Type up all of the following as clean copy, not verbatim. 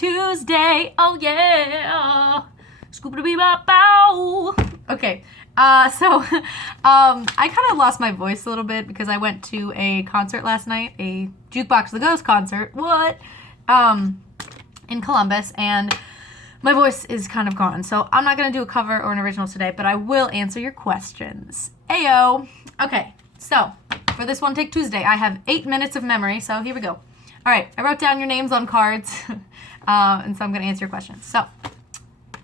Tuesday. Oh yeah. Scoop-a-dee-bop-bow. Okay. I kind of lost my voice a little bit because I went to a concert last night, a Jukebox the Ghost concert. What? In Columbus, and my voice is kind of gone. So I'm not going to do a cover or an original today, but I will answer your questions. Ayo. Okay. So for this One Take Tuesday, I have 8 minutes of memory. So here we go. All right. I wrote down your names on cards, and so I'm going to answer your questions. So,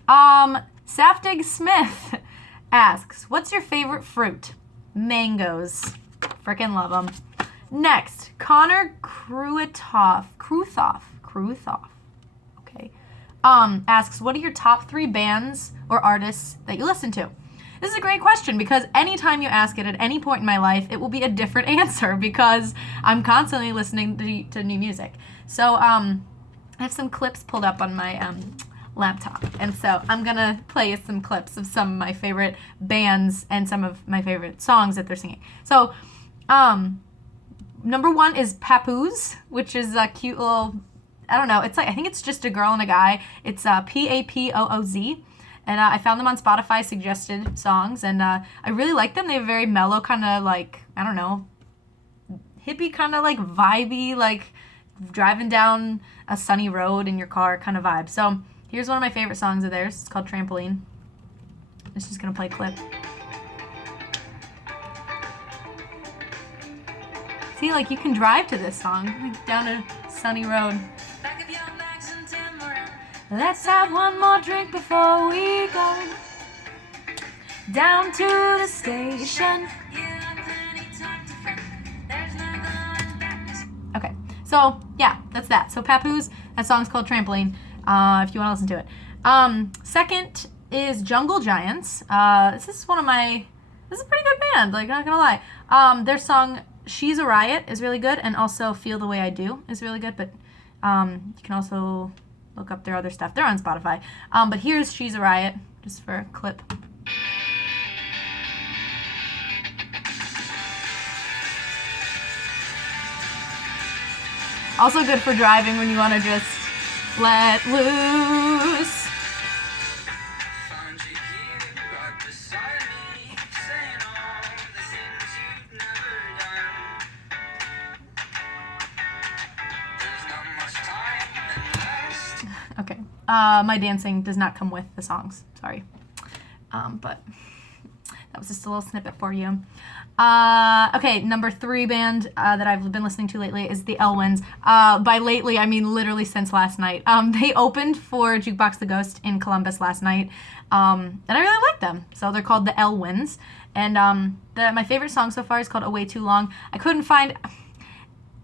Saftig Smith asks, what's your favorite fruit? Mangoes. Frickin' love them. Next, Connor Kruthoff. Okay. Asks, what are your top 3 bands or artists that you listen to? This is a great question because anytime you ask it at any point in my life, it will be a different answer because I'm constantly listening to new music. So, I have some clips pulled up on my laptop, and so I'm gonna play some clips of some of my favorite bands and some of my favorite songs that they're singing. So, number 1 is Papooz, which is a cute little, I don't know, it's like, I think it's just a girl and a guy. It's Papooz, and I found them on Spotify suggested songs, and I really like them. They have a very mellow kind of like, I don't know, hippie kind of like vibey, like driving down a sunny road in your car kind of vibe. So here's one of my favorite songs of theirs. It's called Trampoline. It's just gonna play a clip. See, like you can drive to this song, like down a sunny road. Let's have one more drink before we go down to the station. Okay, so yeah, that's that. So Papooz, that song's called Trampoline, if you want to listen to it. Second is Jungle Giants. This is a pretty good band, like, not gonna lie. Their song She's a Riot is really good, and also Feel the Way I Do is really good, but you can also look up their other stuff. They're on Spotify. But here's She's a Riot, just for a clip. Also good for driving when you want to just let loose. Okay. My dancing does not come with the songs. Sorry. But that was just a little snippet for you. Okay, number 3 band that I've been listening to lately is the Elwins. By lately, I mean literally since last night. They opened for Jukebox the Ghost in Columbus last night, and I really like them. So they're called the Elwins. And my favorite song so far is called Away Too Long. I couldn't find...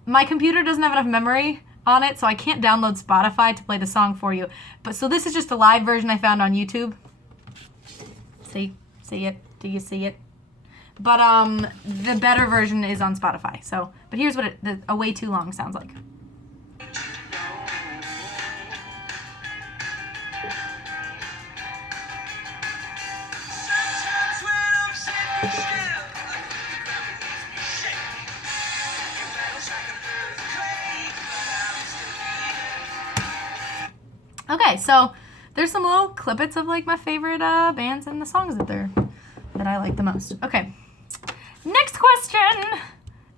My computer doesn't have enough memory on it, so I can't download Spotify to play the song for you. But so this is just a live version I found on YouTube. See it? Do you see it? But the better version is on Spotify. So, but here's what the Away Too Long sounds like. Okay, so there's some little clippets of like my favorite bands and the songs that I like the most. Okay, next question.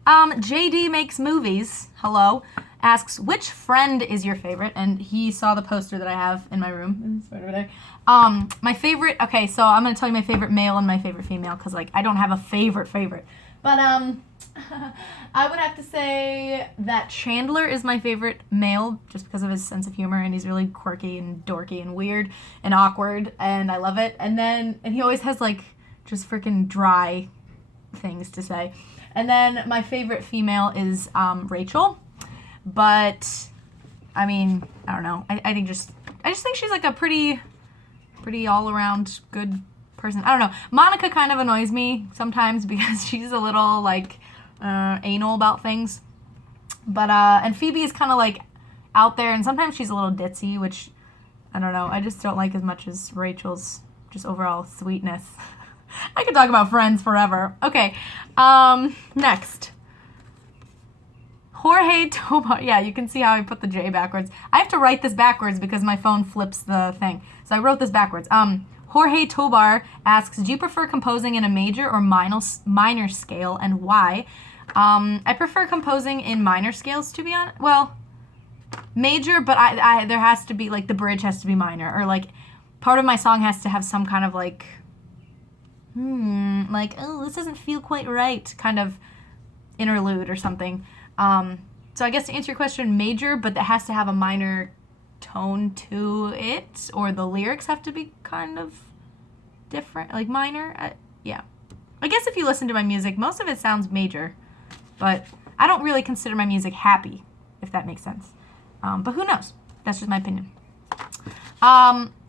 JD Makes Movies, hello, asks, which friend is your favorite? And he saw the poster that I have in my room. It's right over there. My favorite, okay, so I'm going to tell you my favorite male and my favorite female because, like, I don't have a favorite. But I would have to say that Chandler is my favorite male just because of his sense of humor, and he's really quirky and dorky and weird and awkward, and I love it. And he always has, like, just freaking dry things to say. And then my favorite female is Rachel, but I mean, I don't know. I just think she's like a pretty all around good person. I don't know. Monica kind of annoys me sometimes because she's a little like anal about things, but and Phoebe is kind of like out there, and sometimes she's a little ditzy, which I don't know. I just don't like as much as Rachel's just overall sweetness. I could talk about Friends forever. Okay, next. Jorge Tobar. Yeah, you can see how I put the J backwards. I have to write this backwards because my phone flips the thing. So I wrote this backwards. Jorge Tobar asks, do you prefer composing in a major or minor scale, and why? I prefer composing in minor scales, to be honest. Well, major, but there has to be, like, the bridge has to be minor, or, like, part of my song has to have some kind of, like, oh, this doesn't feel quite right, kind of interlude or something. So I guess to answer your question, major, but that has to have a minor tone to it, or the lyrics have to be kind of different, like minor. Yeah. I guess if you listen to my music, most of it sounds major, but I don't really consider my music happy, if that makes sense. But who knows? That's just my opinion.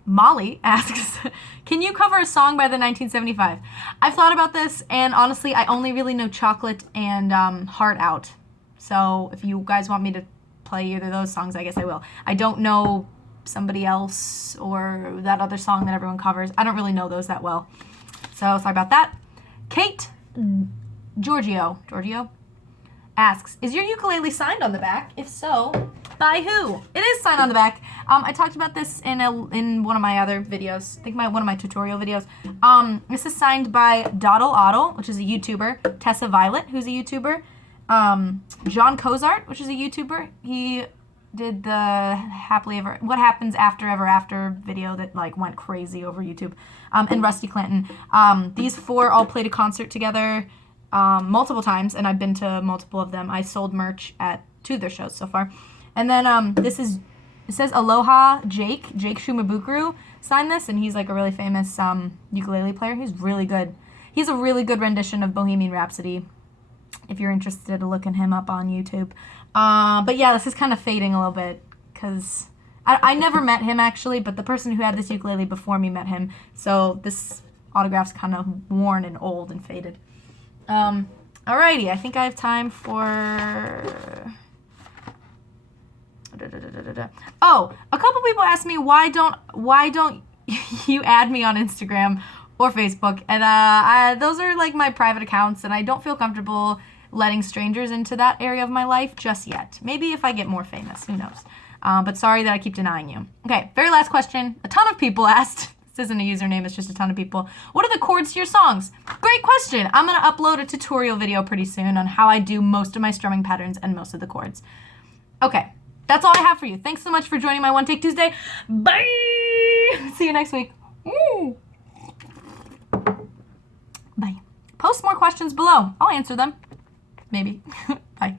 Molly asks, can you cover a song by the 1975? I've thought about this, and honestly, I only really know Chocolate and Heart Out. So if you guys want me to play either of those songs, I guess I will. I don't know somebody else or that other song that everyone covers. I don't really know those that well. So sorry about that. Kate Giorgio asks, is your ukulele signed on the back? If so, by who? It is signed on the back. I talked about this in one of my other videos. I think one of my tutorial videos. This is signed by Doddle Oddle, which is a YouTuber. Tessa Violet, who's a YouTuber. John Cozart, which is a YouTuber. He did the What Happens After Ever After video that like went crazy over YouTube. And Rusty Clanton. These four all played a concert together multiple times, and I've been to multiple of them. I sold merch at 2 of their shows so far. And then it says Aloha Jake Shumabukuru signed this, and he's like a really famous ukulele player. He's really good. He's a really good rendition of Bohemian Rhapsody, if you're interested in looking him up on YouTube. But yeah, this is kind of fading a little bit, because I never met him actually, but the person who had this ukulele before me met him, so this autograph's kind of worn and old and faded. Alrighty, I think I have time for... Oh, a couple people asked me why don't you add me on Instagram or Facebook, and those are like my private accounts, and I don't feel comfortable letting strangers into that area of my life just yet. Maybe if I get more famous, who knows? But sorry that I keep denying you. Okay, very last question. A ton of people asked. This isn't a username, it's just a ton of people. What are the chords to your songs? Great question. I'm going to upload a tutorial video pretty soon on how I do most of my strumming patterns and most of the chords. Okay, that's all I have for you. Thanks so much for joining my One Take Tuesday. Bye! See you next week. Bye. Post more questions below. I'll answer them. Maybe. Bye.